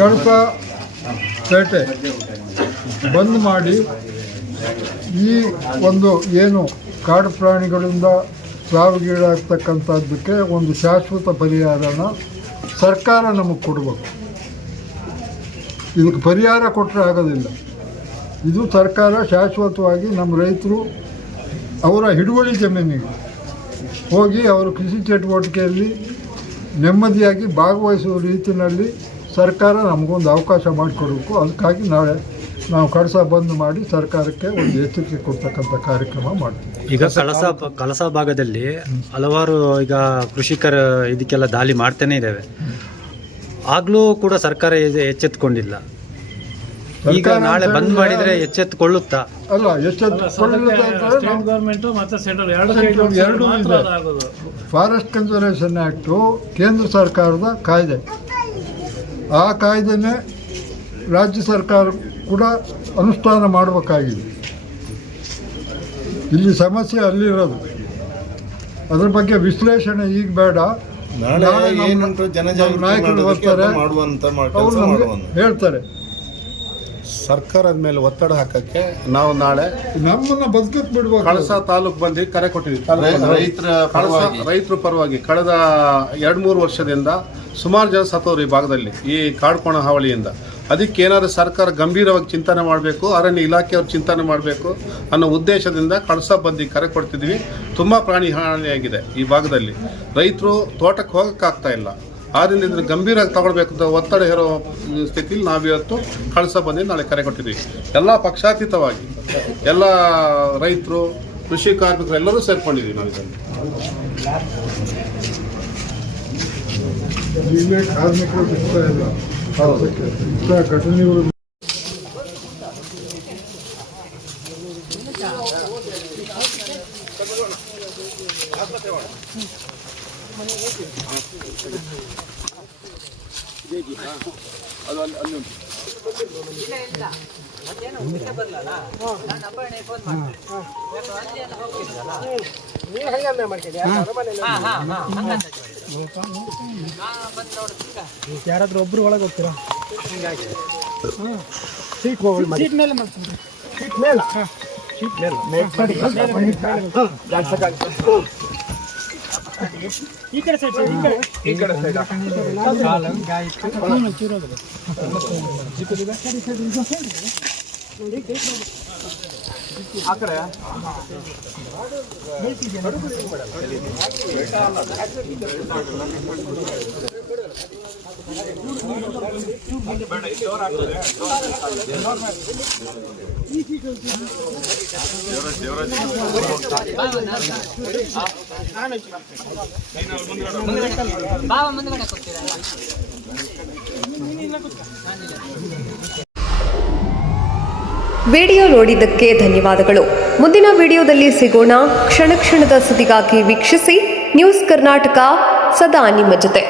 ಕಳಸ ಪೇಟೆ ಬಂದ್ ಮಾಡಿ ಈ ಒಂದು ಏನು ಕಾಡು ಪ್ರಾಣಿಗಳಿಂದ ಸಾವಿಗೀಡಾಗ್ತಕ್ಕಂಥದ್ದಕ್ಕೆ ಒಂದು ಶಾಶ್ವತ ಪರಿಹಾರನ ಸರ್ಕಾರ ನಮಗೆ ಕೊಡಬೇಕು. ಇದಕ್ಕೆ ಪರಿಹಾರ ಕೊಟ್ಟರೆ ಆಗೋದಿಲ್ಲ. ಇದು ಸರ್ಕಾರ ಶಾಶ್ವತವಾಗಿ ನಮ್ಮ ರೈತರು ಅವರ ಹಿಡುವಳಿ ಜಮೀನಿಗೆ ಹೋಗಿ ಅವರು ಕೃಷಿ ಚಟುವಟಿಕೆಯಲ್ಲಿ ನೆಮ್ಮದಿಯಾಗಿ ಭಾಗವಹಿಸುವ ರೀತಿಯಲ್ಲಿ ಸರ್ಕಾರ ನಮಗೊಂದು ಅವಕಾಶ ಮಾಡಿಕೊಡಬೇಕು. ಅದಕ್ಕಾಗಿ ನಾಳೆ ನಾವು ಕಳಸ ಬಂದ್ ಮಾಡಿ ಸರ್ಕಾರಕ್ಕೆ ಒಂದು ಎಚ್ಚರಿಕೆ ಕೊಡ್ತಕ್ಕಂಥ ಕಾರ್ಯಕ್ರಮ ಮಾಡ್ತೀವಿ. ಈಗ ಕಳಸ ಭಾಗದಲ್ಲಿ ಹಲವಾರು ಈಗ ಕೃಷಿಕರ ಇದಕ್ಕೆಲ್ಲ ದಾಳಿ ಮಾಡ್ತಾನೆ ಇದ್ದಾವೆ. ಆಗ್ಲೂ ಕೂಡ ಸರ್ಕಾರ ಎಚ್ಚೆತ್ತುಕೊಂಡಿಲ್ಲ. ಈಗ ನಾಳೆ ಬಂದ್ ಮಾಡಿದ್ರೆ ಎಚ್ಚೆತ್ತುಕೊಳ್ಳುತ್ತಾ? ಅಲ್ಲ, ಎರಡು ಫಾರೆಸ್ಟ್ ಕನ್ಸರ್ವೇಷನ್ ಆ್ಯಕ್ಟು ಕೇಂದ್ರ ಸರ್ಕಾರದ ಕಾಯ್ದೆ. ಆ ಕಾಯ್ದೆನೇ ರಾಜ್ಯ ಸರ್ಕಾರ ಕೂಡ ಅನುಷ್ಠಾನ ಮಾಡಬೇಕಾಗಿದೆ. ಇಲ್ಲಿ ಸಮಸ್ಯೆ ಅಲ್ಲಿರೋದು. ಅದ್ರ ಬಗ್ಗೆ ವಿಶ್ಲೇಷಣೆ ಈಗ ಬೇಡ. ನಾಯಕರು ಬರ್ತಾರೆ, ಅವರು ನಮಗೆ ಹೇಳ್ತಾರೆ. ಸರ್ಕಾರದ ಮೇಲೆ ಒತ್ತಡ ಹಾಕಕ್ಕೆ ನಾವು ನಾಳೆ ನಮ್ಮನ್ನ ಬದುಕಕ್ಕೆ ಬಿಡ್ಬೇಕು. ಕಳಸ ತಾಲೂಕು ಬಂದು ಕರೆ ಕೊಟ್ಟಿದ್ದೀವಿ. ರೈತರ ಪರವಾಗಿ ಕಳೆದ 2-3 ವರ್ಷದಿಂದ ಸುಮಾರು ಜನ ಸತ್ತೋರು ಈ ಭಾಗದಲ್ಲಿ, ಈ ಕಾಡ್ಕೋಣ ಹಾವಳಿಯಿಂದ. ಅದಕ್ಕೆ ಏನಾದರೂ ಸರ್ಕಾರ ಗಂಭೀರವಾಗಿ ಚಿಂತನೆ ಮಾಡಬೇಕು, ಅರಣ್ಯ ಇಲಾಖೆಯವರು ಚಿಂತನೆ ಮಾಡಬೇಕು ಅನ್ನೋ ಉದ್ದೇಶದಿಂದ ಕಳಸ ಬಂದಿಗೆ ಕರೆ ಕೊಡ್ತಿದ್ವಿ. ತುಂಬ ಪ್ರಾಣಿ ಹಾನಿಯಾಗಿದೆ ಈ ಭಾಗದಲ್ಲಿ. ರೈತರು ತೋಟಕ್ಕೆ ಹೋಗೋಕ್ಕಾಗ್ತಾ ಇಲ್ಲ. ಆದ್ದರಿಂದ ಇದನ್ನು ಗಂಭೀರವಾಗಿ ತಗೊಳ್ಬೇಕು ಅಂತ ಒತ್ತಡ ಹೇರೋ ಸ್ಥಿತಿಯಲ್ಲಿ ನಾವಿವತ್ತು ಕಳಸ ಬಂದು ನಾಳೆ ಕರೆ ಕೊಟ್ಟಿದ್ದೀವಿ. ಎಲ್ಲ ಪಕ್ಷಾತೀತವಾಗಿ ಎಲ್ಲ ರೈತರು, ಕೃಷಿ ಕಾರ್ಮಿಕರು ಎಲ್ಲರೂ ಸೇರ್ಕೊಂಡಿದ್ದೀವಿ ನಾವು ಇದನ್ನು. ಕಾರ್ಮಿಕರು ಸಿಗ್ತಾ ಇಲ್ಲ, ಘಟನೆಗಳು ಯಾರಾದ್ರೂ ಒಬ್ರು ಒಳಗೆ ಹೋಗ್ತೀರಾ? ಸೀಟ್ ಮೇಲೆ ಈ ಕಡೆ ಸೈಡ್ ಆ ಕಡೆ ವಿಡಿಯೋ ನೋಡಿದ್ದಕ್ಕೆ ಧನ್ಯವಾದಗಳು. ಮುಂದಿನ ವಿಡಿಯೋದಲ್ಲಿ ಸಿಗೋಣ. ಕ್ಷಣ ಕ್ಷಣದ ಸುದ್ದಿಗಾಗಿ ವೀಕ್ಷಿಸಿ ನ್ಯೂಸ್ ಕರ್ನಾಟಕ, ಸದಾ ನಿಮ್ಮ ಜೊತೆ.